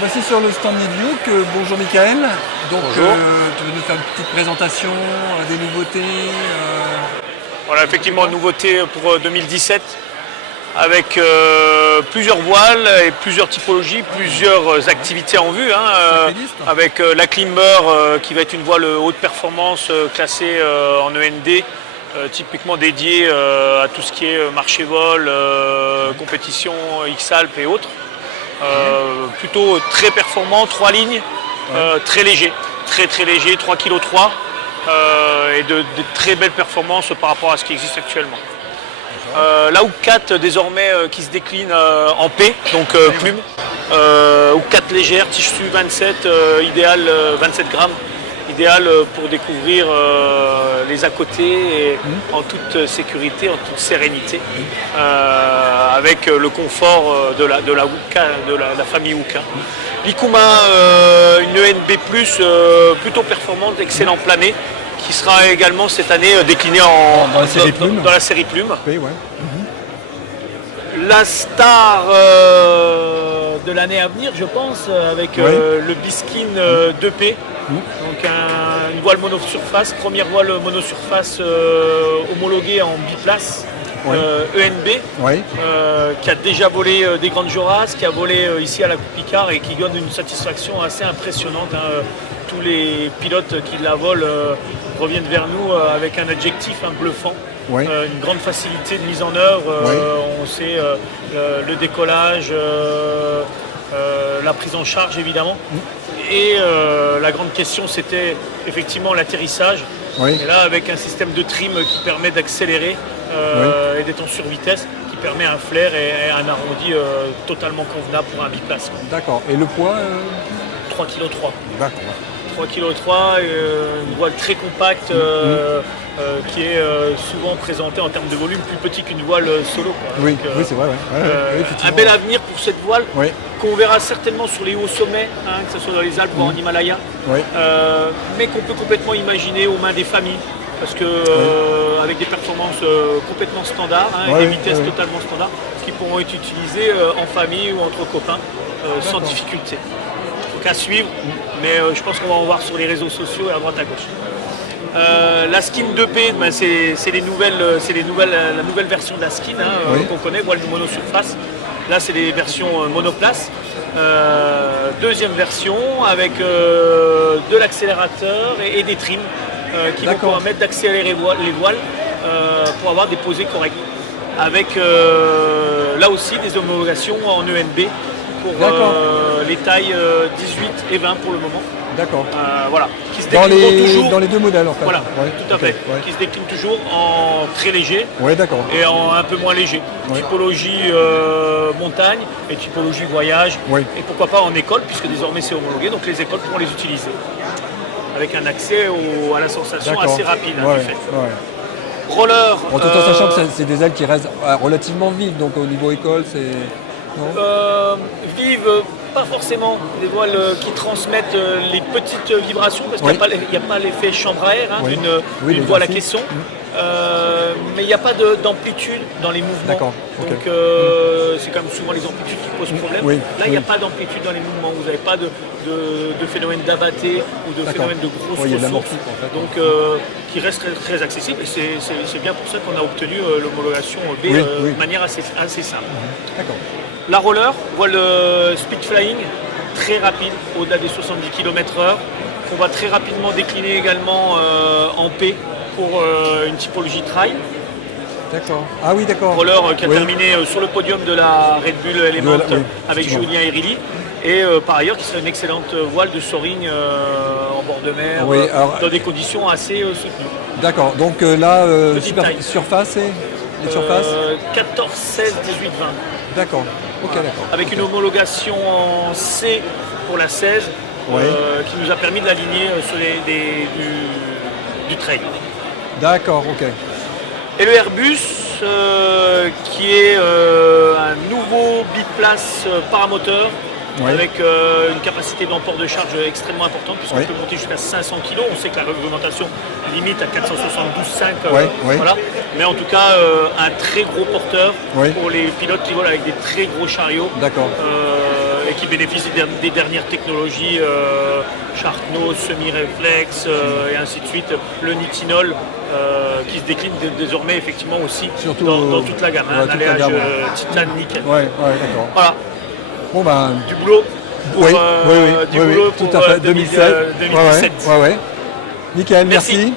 voici sur le stand Nidiouk. Bonjour Michael. Donc, Bonjour. tu veux nous faire une petite présentation des nouveautés Voilà, effectivement, nouveauté pour 2017 avec plusieurs voiles et plusieurs typologies, plusieurs activités en vue. Avec la Climber qui va être une voile haute performance classée en END, typiquement dédiée à tout ce qui est marché-vol, compétition X-Alpes et autres. Plutôt très performant, 3 lignes, très léger, très léger, 3,3 kg et de très belles performances par rapport à ce qui existe actuellement. La Hook 4 désormais qui se décline en P, donc plume. Hook 4 légère, tissu 27, idéal 27 grammes, idéal pour découvrir les à côté et en toute sécurité, en toute sérénité, avec le confort de la famille Hook. L'Ikuma, une ENB+, plutôt performante, excellent plané, qui sera également cette année décliné dans la série Plume. Oui, ouais. La star de l'année à venir, je pense, avec le Biskin 2P, donc une voile monosurface, première voile monosurface homologuée en biplace. ENB, qui a déjà volé des grandes Joras, qui a volé ici à la Coupe Picard et qui donne une satisfaction assez impressionnante. Tous les pilotes qui la volent reviennent vers nous avec un adjectif bluffant, une grande facilité de mise en œuvre. On sait le décollage, la prise en charge évidemment. Et la grande question c'était effectivement l'atterrissage. Et là avec un système de trim qui permet d'accélérer et d'être en survitesse, qui permet un flair et un arrondi totalement convenable pour un biplace. D'accord. Et le poids 3,3 kg. D'accord. 3,3 kg, une voile très compacte qui est souvent présentée en termes de volume plus petit qu'une voile solo. Oui, c'est vrai. Un bel avenir pour cette voile qu'on verra certainement sur les hauts sommets, que ce soit dans les Alpes ou en Himalaya, mais qu'on peut complètement imaginer aux mains des familles. Parce que avec des performances complètement standards, des vitesses totalement standards, qui pourront être utilisées en famille ou entre copains sans difficulté. Donc à suivre, mais je pense qu'on va en voir sur les réseaux sociaux et à droite à gauche. La Skin 2P, c'est la nouvelle version de la Skin qu'on connaît, voile de monosurface. Là c'est des versions monoplace. Deuxième version avec de l'accélérateur et des trims. Qui vont permettre d'accélérer les voiles pour avoir des posées correctes. Avec là aussi des homologations en ENB pour les tailles 18 et 20 pour le moment. D'accord. Voilà. Qui se déclinent toujours dans les deux modèles en fait. Voilà, tout à fait. Qui se déclinent toujours en très léger et en un peu moins léger. Typologie montagne et typologie voyage. Et pourquoi pas en école, puisque désormais c'est homologué, donc les écoles pourront les utiliser. Avec un accès à la sensation assez rapide du fait. Roller. Tout en sachant que c'est des ailes qui restent relativement vives, donc au niveau école, c'est. Vives, pas forcément. Des voiles qui transmettent les petites vibrations, parce qu'il n'y a pas l'effet chambre à air d'une voile à caisson. Mais il n'y a pas d'amplitude dans les mouvements. Donc c'est quand même souvent les amplitudes qui posent problème. Là, il n'y a pas d'amplitude dans les mouvements. Vous n'avez pas de phénomène d'abatté ou de phénomène de grosse ressource. Donc qui reste très accessible. Et c'est bien pour ça qu'on a obtenu l'homologation B de manière assez simple. La roller, voile speed flying, très rapide, au-delà des 70 km/h, qu'on va très rapidement décliner également en P pour une typologie trail. D'accord. Ah oui, d'accord. Roller qui a terminé sur le podium de la Red Bull Element avec Julien Erilli. Et par ailleurs, qui serait une excellente voile de soaring en bord de mer, dans des conditions assez soutenues. D'accord. Donc là, surface et les surfaces 14, 16, 18, 20. D'accord. Avec une homologation en C pour la 16 qui nous a permis de l'aligner sur du trail. D'accord, Et le Airbus qui est un nouveau biplace paramoteur avec une capacité d'emport de charge extrêmement importante puisqu'on peut monter jusqu'à 500 kg. On sait que la réglementation limite à 472,5 voilà. Mais en tout cas un très gros porteur pour les pilotes qui volent avec des très gros chariots et qui bénéficie des dernières technologies Sharknose, semi-réflexe et ainsi de suite. Le nitinol qui se décline désormais effectivement aussi surtout dans toute la gamme, ouais, un alliage titane nickel. Ouais, d'accord. Voilà. Bon ben. Du boulot pour, oui, boulot tout pour à fait. 2017. 2017. Ouais. Nickel, merci.